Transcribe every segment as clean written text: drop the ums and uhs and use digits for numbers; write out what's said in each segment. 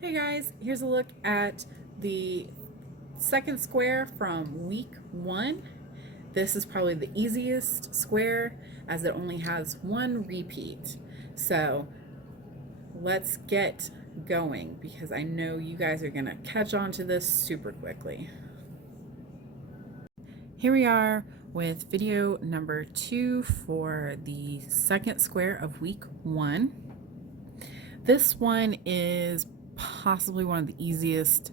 Hey guys, here's a look at the second square from week 1. This is probably the easiest square as it only has one repeat. So let's get going because I know you guys are gonna catch on to this super quickly. Here we are with video number 2 for the second square of week 1. This one is possibly one of the easiest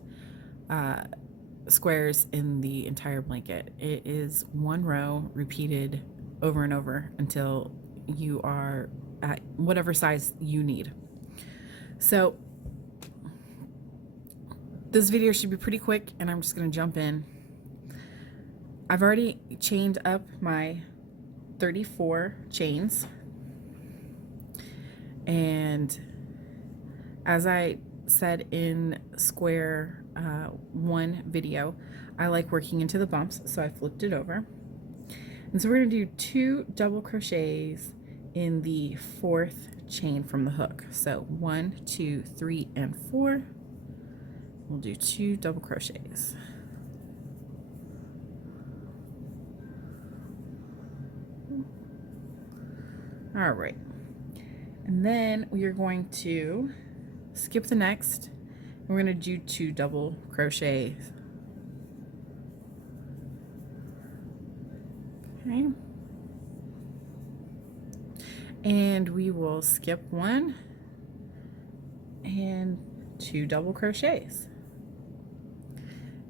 squares in the entire blanket. It is one row repeated over and over until you are at whatever size you need. So this video should be pretty quick and I'm just going to jump in. I've already chained up my 34 chains, and as I said in square 1 video, I like working into the bumps, so I flipped it over. And so we're going to do 2 double crochets in the 4th chain from the hook. So 1, 2, 3, and 4. We'll do 2 double crochets. All right, and then we are going to skip the next. We're going to do 2 double crochets. Okay. And we will skip 1 and 2 double crochets.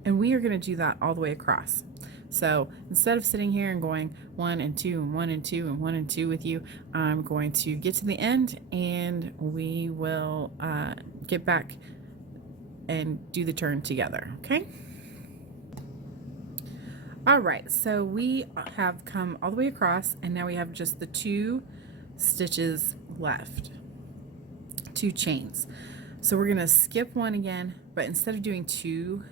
And we are going to do that all the way across. So instead of sitting here and going 1 and 2 and 1 and 2 and 1 and 2 with you, I'm going to get to the end and we will get back and do the turn together, okay? All right, so we have come all the way across and now we have just the 2 stitches left, 2 chains. So we're gonna skip 1 again, but instead of doing 2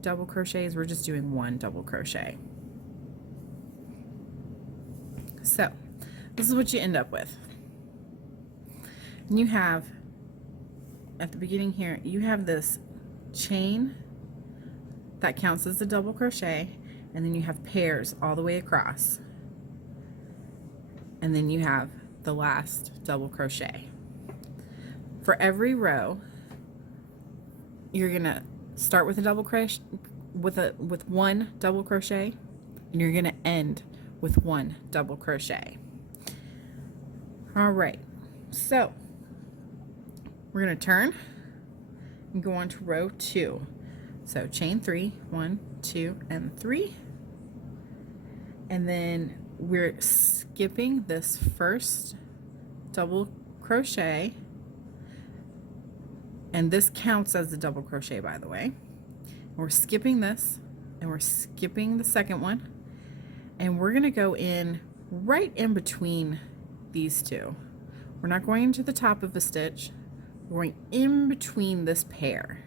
double crochets, we're just doing 1 double crochet. So this is what you end up with. And you have, at the beginning here, you have this chain that counts as a double crochet, and then you have pairs all the way across, and then you have the last double crochet. For every row, you're gonna start with a double crochet with 1 double crochet, and you're gonna end with 1 double crochet. All right, so we're gonna turn and go on to row 2. So chain 3, 1, 2, and 3, and then we're skipping this first double crochet, and this counts as a double crochet, by the way. We're skipping this, and we're skipping the second one, and we're gonna go in right in between these 2. We're not going into the top of the stitch, we're going in between this pair,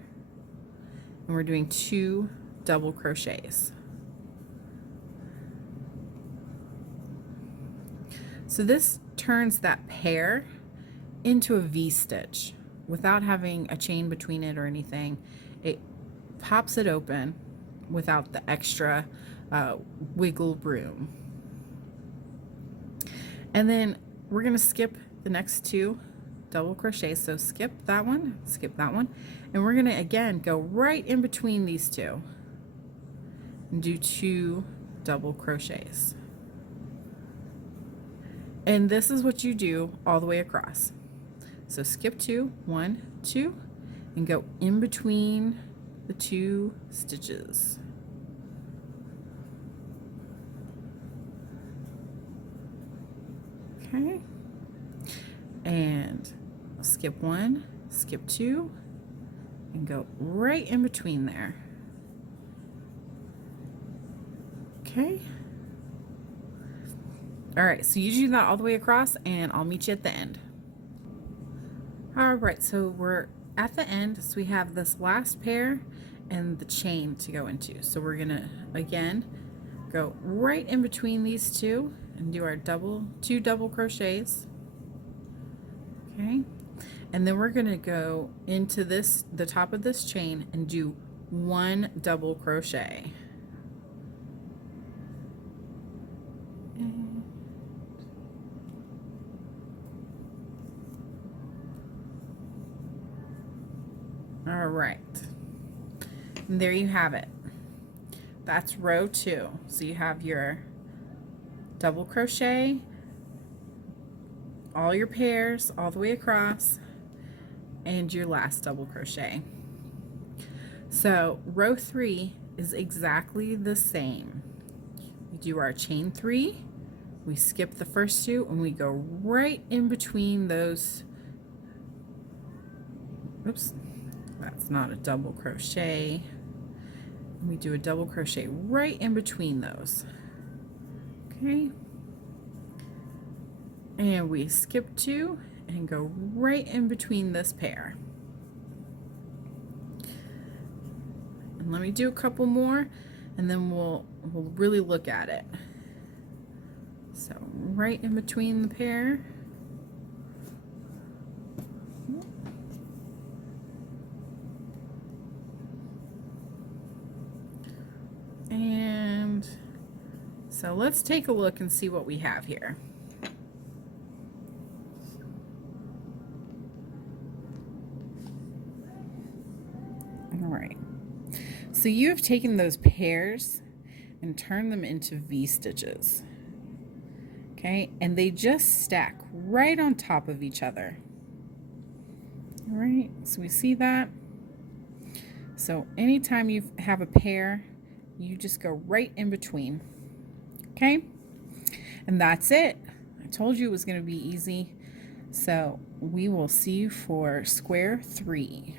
and we're doing 2 double crochets. So this turns that pair into a V-stitch without having a chain between it or anything. It pops it open without the extra wiggle room. And then we're going to skip the next 2 double crochets. So skip that one, and we're going to again go right in between these 2 and do 2 double crochets. And this is what you do all the way across. So skip 2, 1, 2, and go in between the 2 stitches. Okay. And skip 1, skip 2, and go right in between there. Okay. All right, so you do that all the way across, and I'll meet you at the end. All right, so we're at the end, so we have this last pair and the chain to go into. So we're gonna, again, go right in between these 2 and do our 2 double crochets. Okay, And then we're going to go into this, the top of this chain, and do 1 double crochet. All right, and there you have it. That's row 2. So you have your double crochet, all your pairs all the way across, and your last double crochet. So row 3 is exactly the same. We do our chain 3, we skip the first 2, and we go right in between those. Oops, that's not a double crochet. We do a double crochet right in between those. Okay, and we skip 2 and go right in between this pair. And let me do a couple more, and then we'll really look at it. So right in between the pair. And so let's take a look and see what we have here. All right. So you have taken those pairs and turned them into V-stitches. Okay, and they just stack right on top of each other. All right, so we see that. So anytime you have a pair, you just go right in between. Okay, and that's it. I told you it was going to be easy. So we will see you for square 3.